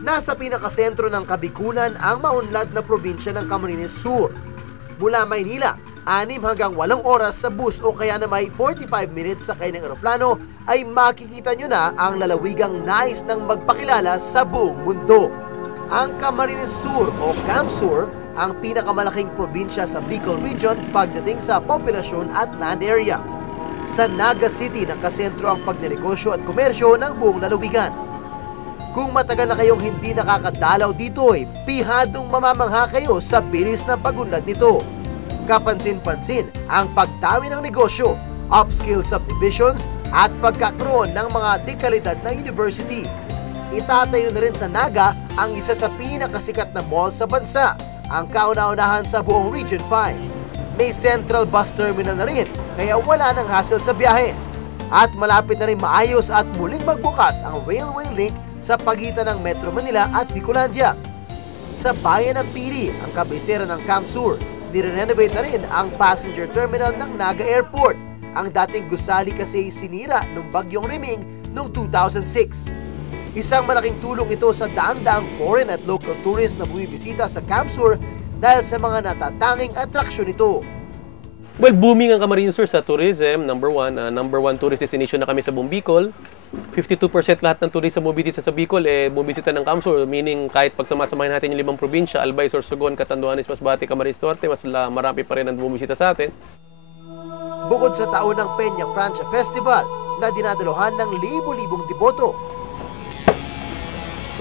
Nasa pinakasentro ng Kabikulan ang maunlad na probinsya ng Camarines Sur. Mula Maynila, 6 hanggang 8 oras sa bus o kaya na may 45 minutes sa ng eroplano ay makikita nyo na ang lalawigang nais ng magpakilala sa buong mundo. Ang Camarines Sur o Camsur ang pinakamalaking probinsya sa Bicol Region pagdating sa populasyon at land area. Sa Naga City nakasentro ang pagnegosyo at komersyo ng buong lalawigan. Kung matagal na kayong hindi nakakadalaw dito ay pihadong mamamangha kayo sa bilis ng pagunlad nito. Kapansin-pansin ang pagdami ng negosyo, upscale subdivisions at pagkakaroon ng mga dekalidad na university. Itatayo na rin sa Naga ang isa sa pinakasikat na mall sa bansa, ang kauna-unahan sa buong Region 5. May central bus terminal na rin, kaya wala nang hassle sa biyahe. At malapit na rin maayos at muling magbukas ang railway link sa pagitan ng Metro Manila at Bicolandia. Sa bayan ng Pili, ang kabisera ng Camsur, nirenovate na rin ang passenger terminal ng Naga Airport. Ang dating gusali kasi sinira nung bagyong Riming noong 2006. Isang malaking tulong ito sa daang-daang foreign at local tourists na bumibisita sa Camsur dahil sa mga natatanging atraksyon nito. Well, booming ang Camarines Sur sa tourism. Number one, uh, number one tourist destination na kami sa buong Bicol. 52% lahat ng turista bumibisita sa Bicol, eh, bumibisita ng Camsur. Meaning, kahit pagsamasamahin natin yung limang probinsya, Albay, Sorsogon, Catanduanes, Masbate, Camarines Norte, mas la, marami pa rin ang bumibisita sa atin. Bukod sa taon ng Peña Francia Festival na dinadaluhan ng libo-libong deboto.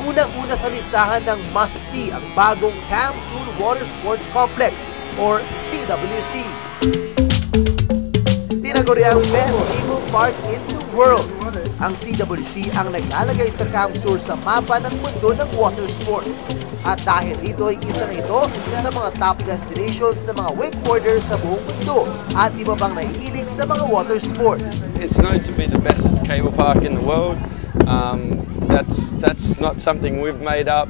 Unang-una sa listahan ng must-see ang bagong Camsoon Water Sports Complex or CWC. Tinaguriang Best Theme Park in the World. Ang CWC ang naglalagay sa Camsur sa mapa ng mundo ng water sports. At dahil dito ay isa na ito sa mga top destinations ng mga wakeboarders sa buong mundo at iba pang nahihilig sa mga water sports. It's known to be the best cable park in the world. Um, that's that's not something we've made up.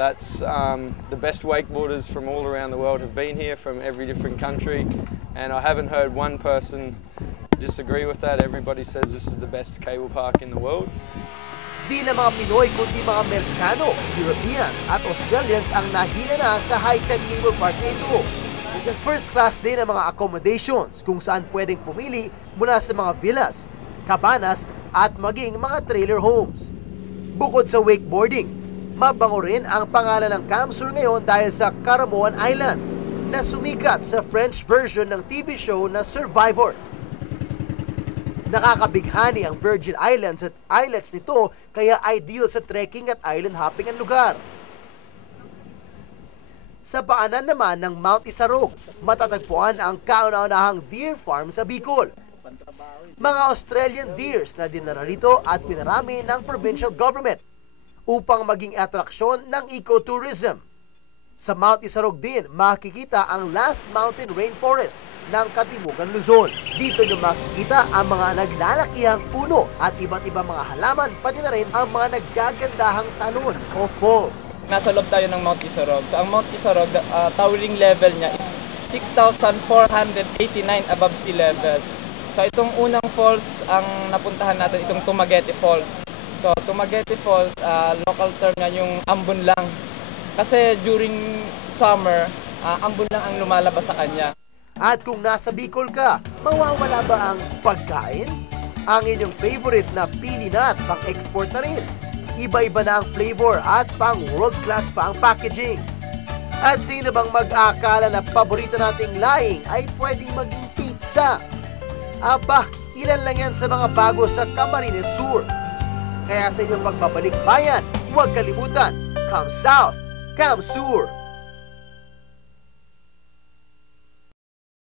That's um, the best wakeboarders from all around the world have been here from every different country, and I haven't heard one person disagree with that. Everybody says this is the best cable park in the world. Di na mga Pinoy kundi mga Amerikano, Europeans at Australians ang nahina na sa high-tech cable park na ito. First class din ang mga accommodations kung saan pwedeng pumili mula sa mga villas, cabanas at maging mga trailer homes. Bukod sa wakeboarding, mabango rin ang pangalan ng Camsur ngayon dahil sa Caramoan Islands na sumikat sa French version ng TV show na Survivor. Nakakabighani ang Virgin Islands at islets nito kaya ideal sa trekking at island hopping ang lugar. Sa paanan naman ng Mount Isarog, matatagpuan ang kauna-unahang deer farm sa Bicol. Mga Australian deers na dinala rito at pinarami ng provincial government upang maging atraksyon ng ecotourism. Sa Mount Isarog din, makikita ang last mountain rainforest ng Katimugan Luzon. Dito nyo makikita ang mga naglalakihang puno at iba't ibang mga halaman, pati na rin ang mga naggagandahang talon o falls. Nasa loob tayo ng Mount Isorog. So ang Mount Isorog, uh, towering level niya is 6,489 above sea level. So itong unang falls ang napuntahan natin, itong Tumaguete Falls. So Tumaguete Falls, uh, local term niya yung ambon lang. Kasi during summer, uh, ambon lang ang lumalabas sa kanya. At kung nasa Bicol ka, mawawala ba ang pagkain? Ang inyong favorite na pili na at pang-export na rin. Iba-iba na ang flavor at pang world-class pa ang packaging. At sino bang mag-akala na paborito nating laing ay pwedeng maging pizza? Aba, ilan lang yan sa mga bago sa Camarines Sur. Kaya sa inyong pagbabalik bayan, huwag kalimutan, come south, come sur.